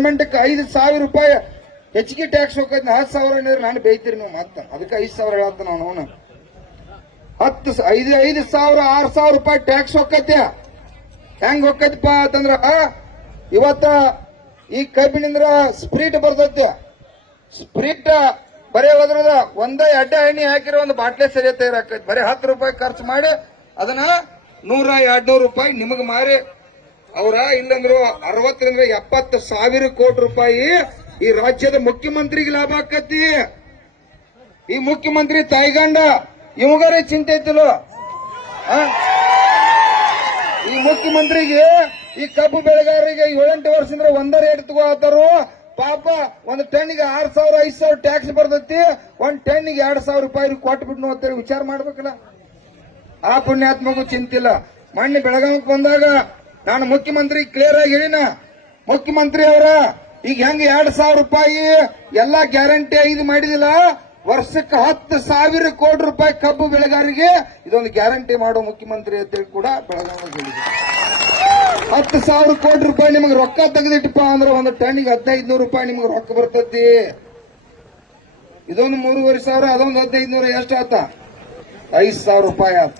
Government 5,000 ರೂಪಾಯಿ ಹೆಚ್ಚಿಗೆ tax ಹೋಗೈತಿ. 10,000 ನೀರು ನಾನು ಬೇಯ್ತೀರಿ ನೀವು ಮತ್ತ ಅದಕ್ಕೆ 5,000 ಹೇಳ್ತಾನ ಅವನು. 5,000 6,000 ರೂಪಾಯಿ ಟ್ಯಾಕ್ಸ್ ಹೋಗೈತಿ. ಹೆಂಗ್ ಹೋಗೈತಿಪ್ಪ ಅಂತಂದ್ರ ಇವತ್ತ ಈ ಕಬ್ಬಿನಿಂದ್ರ ಸ್ಪ್ರೀಟ್ ಬರ್ತೈತಿ. ಸ್ಪ್ರೀಟ್ ಬರೀ ಹೋದ್ರದ ಒಂದ ಎಡ್ಡ ಎಣ್ಣೆ ಹಾಕಿರೋ ಒಂದು ಬಾಟ್ಲೆ ಸರಿಯ ತಯಾರಾಕೈತಿ. ಬರೀ 10 ರೂಪಾಯಿ ಖರ್ಚು ಮಾಡಿ ಅದನ್ನ 100-200 ರೂಪಾಯಿ ನಿಮಗ್ ಮಾರಿ ಅವರ ಇಲ್ಲಂದ್ರು 60,000-70,000 ಕೋಟಿ ರೂಪಾಯಿ ಈ ರಾಜ್ಯದ ಮುಖ್ಯಮಂತ್ರಿಗೆ ಲಾಭ ಆಕತಿ. ಈ ಮುಖ್ಯಮಂತ್ರಿ ತಾಯಿಗಂಡ ಇವಾಗರೇ ಚಿಂತೆ ಐತಿಲ್ಲ. ಈ ಮುಖ್ಯಮಂತ್ರಿಗೆ ಈ ಕಬ್ಬು ಬೆಳೆಗಾರರಿಗೆ 7-8 ವರ್ಷದಿಂದ ಒಂದ ರೇಟ್ ತಗೋತಾರು. ಪಾಪ ಒಂದು ಟನ್ನಿಗೆ 6,000-5,000 ಟ್ಯಾಕ್ಸ್ ಬರ್ತೈತಿ. ಒಂದ್ ಟನ್ನಿಗೆ 2,000 ರೂಪಾಯಿ ಕೊಟ್ಬಿಟ್ನು ಅಂತೇಳಿ ವಿಚಾರ ಮಾಡ್ಬೇಕಲ್ಲ. ಆ ಪುಣ್ಯಾತ್ಮಗೂ ಚಿಂತಿಲ್ಲ. ಮೊನ್ನೆ ಬೆಳಗಾವಿಗೆ ಬಂದಾಗ ನಾನು ಮುಖ್ಯಮಂತ್ರಿ ಕ್ಲಿಯರ್ ಆಗಿ ಹೇಳಿನ, ಮುಖ್ಯಮಂತ್ರಿ ಅವರ ಈಗ ಹೆಂಗ 2,000 ರೂಪಾಯಿ ಎಲ್ಲಾ ಗ್ಯಾರಂಟಿ ಇದು ಮಾಡಿದಿಲ್ಲ, ವರ್ಷಕ್ಕೆ 10,000 ಕೋಟಿ ರೂಪಾಯಿ ಕಬ್ಬು ಬೆಳೆಗಾರರಿಗೆ ಇದೊಂದು ಗ್ಯಾರಂಟಿ ಮಾಡೋ ಮುಖ್ಯಮಂತ್ರಿ ಅಂತೇಳಿ ಕೂಡ ಬೆಳಗಾವಿಗೆ ಹೇಳಿದ್ರು. 10,000 ಕೋಟಿ ರೂಪಾಯಿ ನಿಮಗೆ ರೊಕ್ಕ ತೆಗೆದಿಟ್ಟಪ್ಪ ಅಂದ್ರೆ ಒಂದು ಟನ್ನಿಗೆ 1,500 ರೂಪಾಯಿ ನಿಮಗೆ ರೊಕ್ಕ ಬರ್ತೈತಿ. ಇದೊಂದು 3,500 ಅದೊಂದು 1,500 ಎಷ್ಟು ಆತ? 5,000 ರೂಪಾಯಿ ಆತ.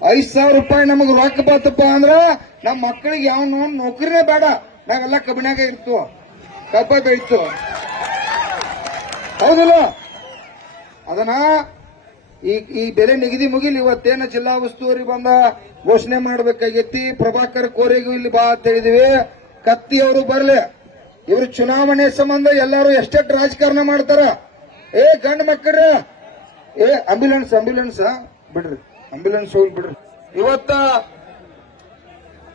5,000 ರೂಪಾಯಿ ನಮಗ್ ರೊಕ್ಕ ಬರ್ತಪ್ಪ ಅಂದ್ರ ನಮ್ಮ ಮಕ್ಕಳಿಗೆ ಯಾವ ನೌಕರಿನೇ ಬೇಡ, ನಾವೆಲ್ಲ ಕಬ್ಬಿನಾಗ ಇರ್ತು, ಕಬ್ಬ ಬೆಳಿತು. ಹೌದಲ್ಲ? ಅದನ್ನ ಈ ಬೆಲೆ ನಿಗದಿ ಮುಗಿಲಿ. ಇವತ್ತೇನ ಜಿಲ್ಲಾ ಉಸ್ತುವಾರಿ ಬಂದ ಘೋಷಣೆ ಮಾಡಬೇಕಾಗೈತಿ. ಪ್ರಭಾಕರ್ ಕೋರೆಗೂ ಇಲ್ಲಿ ಬಾ ಅಂತ ಹೇಳಿದ್ವಿ. ಕತ್ತಿ ಅವರು ಬರ್ಲಿ. ಇವರು ಚುನಾವಣೆ ಸಂಬಂಧ ಎಲ್ಲಾರು ಎಷ್ಟೆಷ್ಟು ರಾಜಕಾರಣ ಮಾಡ್ತಾರ. ಗಂಡ ಮಕ್ಕಳ ಆಂಬ್ಯುಲೆನ್ಸ್ ಬಿಡ್ರಿ, ಆಂಬ್ಯುಲೆನ್ಸ್ ಹೋಗಿ ಬಿಡ್ರಿ. ಇವತ್ತ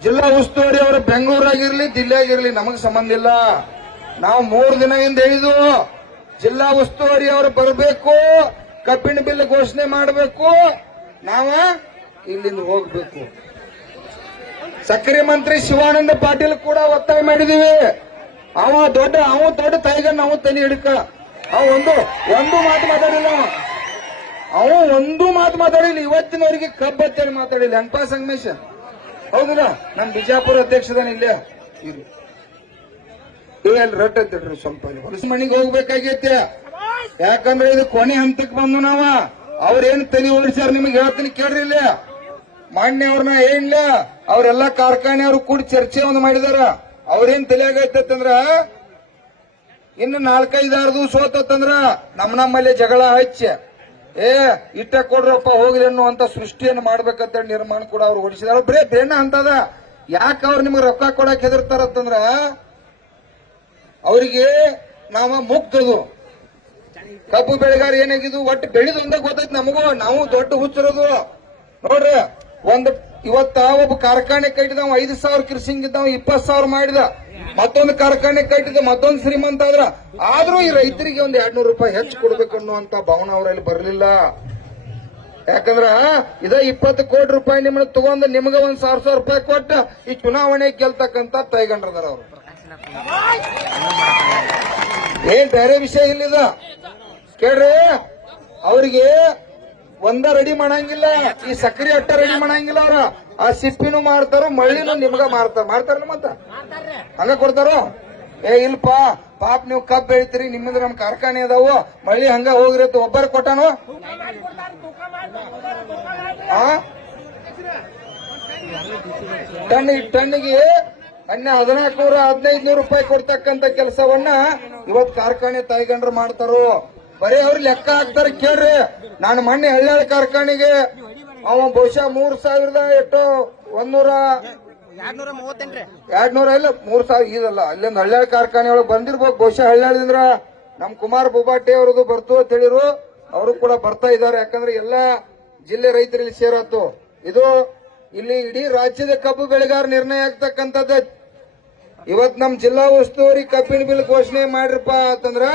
ಜಿಲ್ಲಾ ಉಸ್ತುವಾರಿ ಅವರು ಬೆಂಗಳೂರಾಗಿರ್ಲಿ ದಿಲ್ಲಿಯಾಗಿರ್ಲಿ ನಮಗ್ ಸಂಬಂಧ ಇಲ್ಲ. ನಾವು 3 ದಿನದಿಂದ ಹೇಳಿದ್ವು, ಜಿಲ್ಲಾ ಉಸ್ತುವಾರಿ ಅವರು ಬರಬೇಕು, ಕಬ್ಬಿನ ಬಿಲ್ ಘೋಷಣೆ ಮಾಡಬೇಕು, ನಾವ ಇಲ್ಲಿಂದ ಹೋಗ್ಬೇಕು. ಸಕ್ಕರೆ ಮಂತ್ರಿ ಶಿವಾನಂದ ಪಾಟೀಲ್ ಕೂಡ ಒತ್ತಾಯ ಮಾಡಿದೀವಿ. ಅವ ದೊಡ್ಡ ತಾಯಿಗನ್ನ ನಾವು ತಲೆ ಹಿಡ್ಕ. ಅವ ಒಂದು ಮಾತು ಮಾತಾಡಿಲ್ಲ. ಒಂದು ಮಾತು ಮಾತಾಡಿಲ್ಲ. ಇವತ್ತಿನವರೆಗೆ ಕಬ್ಬ್ ಅಂತೇಳಿ ಮಾತಾಡಿಲ್ಲ. ಹೆಂಗಪ್ಪ ಸಂಗಮೇಶ? ಹೌದಿಲ್ಲ? ನಮ್ ಬಿಜಾಪುರ ಅಧ್ಯಕ್ಷದಾನ ಇಲ್ಲೇ ಇವೆಲ್ಲ ರೊಟ್ಟ ತಿಳ್ರಿ. ಸ್ವಲ್ಪ ಹೊಲಸ ಮನೆಗೆ ಹೋಗ್ಬೇಕಾಗೈತೆ. ಯಾಕಂದ್ರೆ ಇದು ಕೊನೆ ಹಂತಕ್ಕೆ ಬಂದು ನಾವ ಅವ್ರೇನು ತಲೆ ಓಡಿಸ್ಯಾರ ನಿಮಗೆ ಹೇಳ್ತೀನಿ ಕೇಳ್ರಿ. ಇಲ್ಲ ಮಾನ್ಯ ಅವ್ರನ್ನ ಏನಿಲ್ಲ, ಅವರೆಲ್ಲಾ ಕಾರ್ಖಾನೆಯವರು ಕೂಡ ಚರ್ಚೆ ಒಂದು ಮಾಡಿದಾರ. ಅವ್ರೇನ್ ತಲೆಯಾಗೈತಂದ್ರ ಇನ್ನು 4-5 ದಿವಸ ಹೋತಂದ್ರ ನಮ್ಮಲ್ಲೇ ಜಗಳ ಹಚ್ಚಿ ಇಟ್ಟ ಕೊಡ್ರಪ್ಪ ಹೋಗ್ಲಿ ಅನ್ನುವಂತ ಸೃಷ್ಟಿಯನ್ನು ಮಾಡ್ಬೇಕಂತ ನಿರ್ಮಾಣ ಕೂಡ ಅವ್ರು ಹೊಡಿಸಿದಾರ. ಬರೇ ಬೇಣ ಅಂತದ. ಯಾಕೆ ಅವ್ರು ನಿಮ್ಗೆ ರೊಕ್ಕ ಕೊಡಕ್ ಹೆದರ್ತಾರಂತಂದ್ರ ಅವರಿಗೆ ನಾವ ಮುಗ್ದದು. ಕಬ್ಬು ಬೆಳೆಗಾರ ಏನಾಗಿದ್ದು ಒಟ್ಟು ಬೆಳೆದು ಒಂದ ಗೊತ್ತೈತಿ ನಮಗೂ. ನಾವು ದೊಡ್ಡ ಹುಚ್ಚಿರೋದು ನೋಡ್ರಿ. ಇವತ್ತ ಒಬ್ಬ ಕಾರ್ಖಾನೆ ಕಟ್ಟಿದವ 5,000 ಕೃಷಿಂಗಿದ್ದವ 20,000 ಮಾಡಿದ. ಮತ್ತೊಂದು ಕಾರ್ಖಾನೆ ಕಟ್ಟಿದ ಮತ್ತೊಂದು ಶ್ರೀಮಂತ ಆದ್ರೂ ಈ ರೈತರಿಗೆ ಒಂದು 200 ರೂಪಾಯಿ ಹೆಚ್ಚು ಕೊಡ್ಬೇಕು ಅನ್ನುವಂತ ಭಾವನೆ ಅವರಲ್ಲಿ ಬರಲಿಲ್ಲ. ಯಾಕಂದ್ರ 20 ಕೋಟಿ ರೂಪಾಯಿ ನಿಮ್ಮನ್ನ ತಗೊಂಡ್ ನಿಮ್ಗ 1,000 ರೂಪಾಯಿ ಕೊಟ್ಟ ಈ ಚುನಾವಣೆ ಗೆಲ್ತಕ್ಕಂತ ತೈಗಂಡ್ರದಾರ ಅವರು. ಏನ್ ಬೇರೆ ವಿಷಯ ಇಲ್ಲಿದ ಕೇಳ್ರಿ. ಅವ್ರಿಗೆ ಒಂದ ರೆಡಿ ಮಾಡಂಗಿಲ್ಲ, ಈ ಸಕ್ರಿ ಅಟ್ಟ ರೆಡಿ ಮಾಡಂಗಿಲ್ಲ. ಅವ್ರ ಆ ಸಿಪ್ಪಿನೂ ಮಾರ್ತಾರ, ಮಳ್ಳಿನೂ ನಿಮ್ಗ ಮಾರ್ತಾರಲ್ಲ. ಮತ್ತ ಹಂಗ ಕೊಡ್ತಾರೋ? ಇಲ್ಪ ಪಾಪ ನೀವು ಕಬ್ಬ್ ಬೆಳಿತೀರಿ, ನಿಮ್ಮಿಂದ ನಮ್ ಕಾರ್ಖಾನೆ ಅದಾವು, ಮಳ್ಳಿ ಹಂಗ ಹೋಗಿರತ್ತ. ಒಬ್ಬರು ಕೊಟ್ಟಾನು ಟನ್ನಿಗೆ 1,400-1,500 ರೂಪಾಯಿ ಕೊಡ್ತಕ್ಕಂತ ಕೆಲಸವನ್ನ ಇವತ್ ಕಾರ್ಖಾನೆ ತಾಯಿಗಂಡ್ರು ಮಾಡ್ತಾರೋ. ಬರೀ ಅವ್ರು ಲೆಕ್ಕ ಹಾಕ್ತಾರೆ ಕೇಳ್ರಿ. ನಾನು ಮೊನ್ನೆ ಹಳ್ಳ್ಯಾಳ ಕಾರ್ಖಾನೆಗೆ ಅವ ಬಹುಶಃ 3,000 ಎಷ್ಟೋ 200 ಇಲ್ಲ 3,000 ಇದಲ್ಲ. ಅಲ್ಲಿಂದ ಹಳ್ಳ್ಯಾಳ ಕಾರ್ಖಾನೆ ಒಳಗೆ ಬಂದಿರ್ಬೇಕು ಬಹುಶಃ. ಹಳ್ಳ್ಯಾಳದಿಂದ ನಮ್ ಕುಮಾರ್ ಬೊಬಾಟೆ ಅವ್ರದ್ದು ಬರ್ತು ಅಂತ ಹೇಳಿರು. ಅವರು ಕೂಡ ಬರ್ತಾ ಇದ್ದಾರೆ. ಯಾಕಂದ್ರೆ ಎಲ್ಲಾ ಜಿಲ್ಲೆ ರೈತರಲ್ಲಿ ಸೇರತ್ತು. ಇದು ಇಲ್ಲಿ ಇಡೀ ರಾಜ್ಯದ ಕಬ್ಬು ಬೆಳೆಗಾರ ನಿರ್ಣಯ ಆಗ್ತಕ್ಕಂಥದ್ದು. ಇವತ್ ನಮ್ ಜಿಲ್ಲಾ ಉಸ್ತುವಾರಿ ಕಬ್ಬಿನ ಬಿಲ್ ಘೋಷಣೆ ಮಾಡ್ರಪ್ಪ ಅಂತಂದ್ರ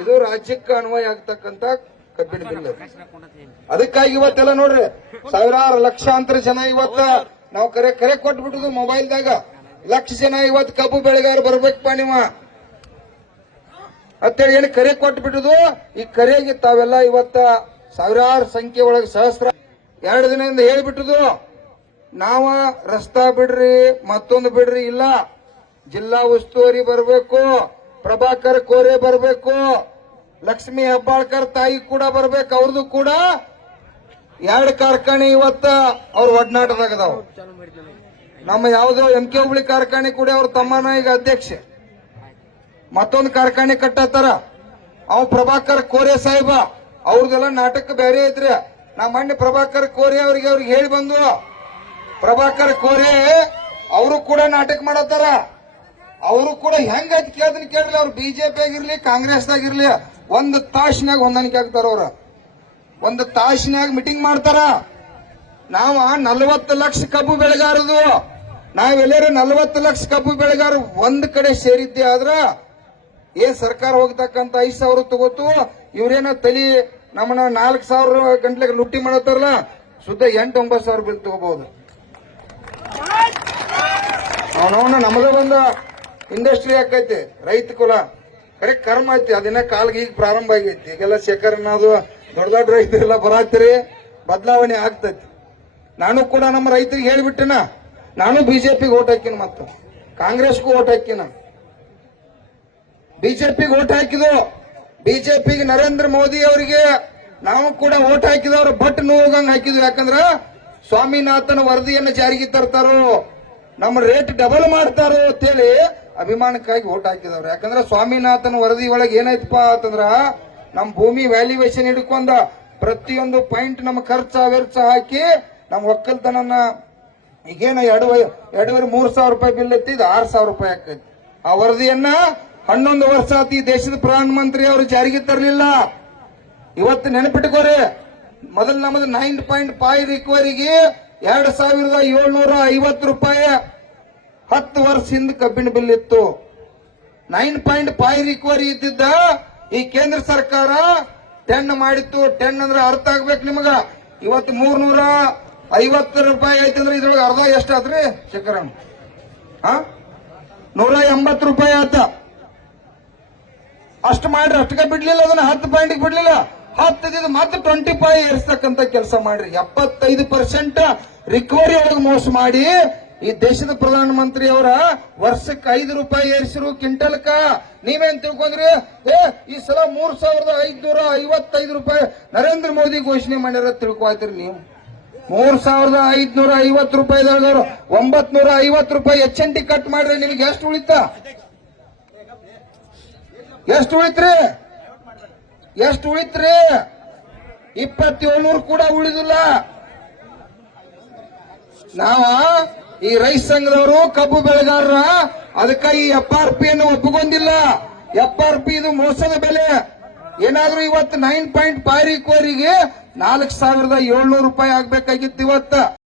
ಇದು ರಾಜ್ಯಕ್ಕೆ ಅನ್ವಯ ಆಗ್ತಕ್ಕಂತ ಕಬ್ಬಿನ ಬಿಲ್. ಅದಕ್ಕಾಗಿ ಇವತ್ತೆಲ್ಲ ನೋಡ್ರಿ ಸಾವಿರಾರು ಲಕ್ಷಾಂತರ ಜನ ಇವತ್ತ ನಾವು ಕರೆ ಕೊಟ್ಬಿಟ್ಟುದು ಮೊಬೈಲ್ದಾಗ. ಲಕ್ಷ ಜನ ಇವತ್ತು ಕಬ್ಬು ಬೆಳೆಗಾರ ಬರ್ಬೇಕಪ್ಪ ನೀವ ಅಂತೇಳಿ ಏನು ಕರೆ ಕೊಟ್ಬಿಟ್ಟುದು. ಈ ಕರೆಗೆ ತಾವೆಲ್ಲ ಇವತ್ತ ಸಾವಿರಾರು ಸಂಖ್ಯೆ ಒಳಗೆ ಸಹಸ್ರ 2 ದಿನದಿಂದ ಹೇಳಿಬಿಟ್ಟುದು. ನಾವ ರಸ್ತಾ ಬಿಡ್ರಿ ಮತ್ತೊಂದು ಬಿಡ್ರಿ ಇಲ್ಲ, ಜಿಲ್ಲಾ ಉಸ್ತುವಾರಿ ಬರಬೇಕು. ಪ್ರಭಾಕರ್ ಕೋರೆ ಬರಬೇಕು, ಲಕ್ಷ್ಮೀ ಹೆಬ್ಬಾಳ್ಕರ್ ತಾಯಿ ಕೂಡ ಬರ್ಬೇಕು. ಅವ್ರದ್ದು ಕೂಡ 2 ಕಾರ್ಖಾನೆ ಇವತ್ತ ಅವ್ರ ಒಡನಾಟದಾಗದಾವ. ನಮ್ಮ ಯಾವ್ದೋ MK ಹುಬ್ಳಿ ಕಾರ್ಖಾನೆ ಕೂಡ ಅವ್ರ ತಮ್ಮನ ಈಗ ಅಧ್ಯಕ್ಷ. ಮತ್ತೊಂದು ಕಾರ್ಖಾನೆ ಕಟ್ಟತ್ತಾರ. ಅವ್ ಪ್ರಭಾಕರ್ ಕೋರೆ ಸಾಹೇಬ ಅವ್ರದೆಲ್ಲ ನಾಟಕ ಬೇರೆ ಐತ್ರಿ. ನಾ ಮೊನ್ನೆ ಪ್ರಭಾಕರ್ ಕೋರೆ ಅವ್ರಿಗೆ ಹೇಳಿ ಬಂದು, ಪ್ರಭಾಕರ್ ಕೋರೆ ಅವರು ಕೂಡ ನಾಟಕ ಮಾಡತ್ತಾರ. ಅವರು ಕೂಡ ಹೆಂಗೈತಿ ಕೇಳ್ದನ್ ಕೇಳ್ರಿ. ಅವ್ರು ಬಿಜೆಪಿ ಆಗಿರ್ಲಿ ಕಾಂಗ್ರೆಸ್ದಾಗಿರ್ಲಿ 1 ತಾಸಿನಾಗ ಹೊಂದಾಣಿಕೆ ಆಗ್ತಾರ. ಅವ್ರ 1 ತಾಸಿನಾಗ ಮೀಟಿಂಗ್ ಮಾಡ್ತಾರ. ನಾವ 40 ಲಕ್ಷ ಕಬ್ಬು ಬೆಳೆಗಾರದು, ನಾವೆಲ್ಲರೂ 40 ಲಕ್ಷ ಕಬ್ಬು ಬೆಳೆಗಾರ ಒಂದ್ ಕಡೆ ಸೇರಿದ್ದೆ ಆದ್ರ ಸರ್ಕಾರ ಹೋಗ್ತಕ್ಕಂತ 5,000 ತಗೋತು. ಇವ್ರೇನ ತಲಿ ನಮ್ಮನ್ನ 4,000 ಗಂಟ್ಲೆಗೆ ಲುಟ್ಟಿ ಮಾಡತ್ತಾರಲ್ಲ, ಸುದ್ದ 8-9 ಸಾವಿರ ಬಿಲ್ ತಗೋಬಹುದು. ಅವನವನ್ನ ನಮಗ ಬಂದ ಇಂಡಸ್ಟ್ರಿ ಹಾಕೈತಿ, ರೈತ ಕುಲ ಕರೆ ಕರ್ಮ ಐತಿ. ಅದಿನ ಕಾಲ್ಗೆ ಈಗ ಪ್ರಾರಂಭ ಆಗೈತಿ. ಈಗೆಲ್ಲ ಶೇಖರಣೆ ಅದು ದೊಡ್ಡ ದೊಡ್ಡ ರೈತರೆಲ್ಲ ಬರಾತ್ರಿ, ಬದಲಾವಣೆ ಆಗ್ತೈತಿ. ನಾನು ಕೂಡ ನಮ್ಮ ರೈತರಿಗೆ ಹೇಳಿಬಿಟ್ಟಿನ, ನಾನು ಬಿಜೆಪಿಗೆ ಓಟ್ ಹಾಕಿನ, ಮತ್ತ ಕಾಂಗ್ರೆಸ್ಗೂ ಓಟ್ ಹಾಕಿನ. ಬಿಜೆಪಿಗೆ ಓಟ್ ಹಾಕಿದ್ವು, ಬಿಜೆಪಿಗೆ ನರೇಂದ್ರ ಮೋದಿ ಅವರಿಗೆ ನಾವು ಕೂಡ ಓಟ್ ಹಾಕಿದವ್ರು ಬಟ್ ನೋಗಂಗ್ ಹಾಕಿದ್ವಿ. ಯಾಕಂದ್ರ ಸ್ವಾಮಿನಾಥನ್ ವರದಿಯನ್ನು ಜಾರಿಗೆ ತರ್ತಾರೋ, ನಮ್ಮ ರೇಟ್ ಡಬಲ್ ಮಾಡ್ತಾರೋ ಅಂತೇಳಿ ಅಭಿಮಾನಕ್ಕಾಗಿ ಓಟ್ ಹಾಕಿದವ್ರು. ಯಾಕಂದ್ರ ಸ್ವಾಮಿನಾಥನ್ ವರದಿ ಒಳಗೆ ಏನಾಯ್ತಪ್ಪ ಅಂತಂದ್ರ, ನಮ್ಮ ಭೂಮಿ ವ್ಯಾಲ್ಯೂಯೇಷನ್ ಹಿಡ್ಕೊಂಡ ಪ್ರತಿಯೊಂದು ಪಾಯಿಂಟ್ ನಮ್ಮ ಖರ್ಚ ವೆಚ್ಚ ಹಾಕಿ ನಮ್ಮ ಒಕ್ಕಲ್ತನನ್ನ ಈಗೇನ 2,500-3,000 ರೂಪಾಯಿ ಬಿಲ್ ಎತ್ತಿದ್ 6,000 ರೂಪಾಯಿ ಆಕೈತಿ. ಆ ವರದಿಯನ್ನ 11 ವರ್ಷ ಆತಿ ಈ ದೇಶದ ಪ್ರಧಾನಮಂತ್ರಿ ಅವರು ಜಾರಿಗೆ ತರಲಿಲ್ಲ. ಇವತ್ತು ನೆನಪಿಟ್ಕೋರಿ, ಮೊದಲು ನಮ್ಮದು 9.5 ರಿಕವರಿಗೆ 2,750 ರೂಪಾಯಿ 10 ವರ್ಷ ಹಿಂದೆ ಕಬ್ಬಿನ ಬಿಲ್ ಇತ್ತು. 9.5 ರಿಕವರಿ ಇದ್ದಿದ್ದ ಈ ಕೇಂದ್ರ ಸರ್ಕಾರ 10 ಮಾಡಿತ್ತು. 10 ಅಂದ್ರೆ ಅರ್ಥ ಆಗ್ಬೇಕು ನಿಮಗ. ಇವತ್ತು 350 ರೂಪಾಯಿ ಐತಂದ್ರೆ ಇದ್ರೊಳಗೆ ಅರ್ಧ ಎಷ್ಟಾದ್ರಿ ಶೇಖರಣ್ಣ? 180 ರೂಪಾಯಿ ಆತ. ಅಷ್ಟು ಮಾಡ್ರಿ, ಅಷ್ಟಕ್ಕೆ ಬಿಡ್ಲಿಲ್ಲ, ಅದನ್ನ 10 ಪಾಯಿಂಟ್ ಬಿಡ್ಲಿಲ್ಲ. 10 ಮತ್ತೆ 25 ಏರಿಸ್ತಕ್ಕಂತ ಕೆಲಸ ಮಾಡ್ರಿ. 75% ರಿಕವರಿ ಒಳಗೆ ಮೋಸ ಮಾಡಿ ಈ ದೇಶದ ಪ್ರಧಾನಮಂತ್ರಿ ಅವರ ವರ್ಷಕ್ಕೆ 5 ರೂಪಾಯಿ ಏರಿಸಿರು ಕ್ವಿಂಟಲ್ಕ. ನೀವೇನ್ ತಿಳ್ಕೊಂಡ್ರಿ? ಈ ಸಲ 3,555 ರೂಪಾಯಿ ನರೇಂದ್ರ ಮೋದಿ ಘೋಷಣೆ ಮಾಡ್ಯಾರ ತಿಳ್ಕೊಳ್ತೀರಿ ನೀವು. 3,550 ರೂಪಾಯಿದವರು 950 ರೂಪಾಯಿ HNT ಕಟ್ ಮಾಡ್ರಿ, ನಿಮ್ಗೆ ಎಷ್ಟು ಉಳಿತಾ? ಎಷ್ಟು ಉಳಿತ್ರಿ? 2,700 ಕೂಡ ಉಳಿದಿಲ್ಲ. ನಾವ ಈ ರೈತ ಸಂಘದವರು ಕಬ್ಬು ಬೆಳೆಗಾರರ ಅದಕ್ಕೆ ಈ FRP ಅನ್ನು ಒಪ್ಪುಗೊಂಡಿಲ್ಲ. FRP ಇದು ಮೋಸದ ಬೆಲೆ. ಏನಾದ್ರೂ ಇವತ್ತು 9.5 ರಿಕವರಿಗೆ 4,700 ರೂಪಾಯಿ ಆಗ್ಬೇಕಾಗಿತ್ತು ಇವತ್ತು.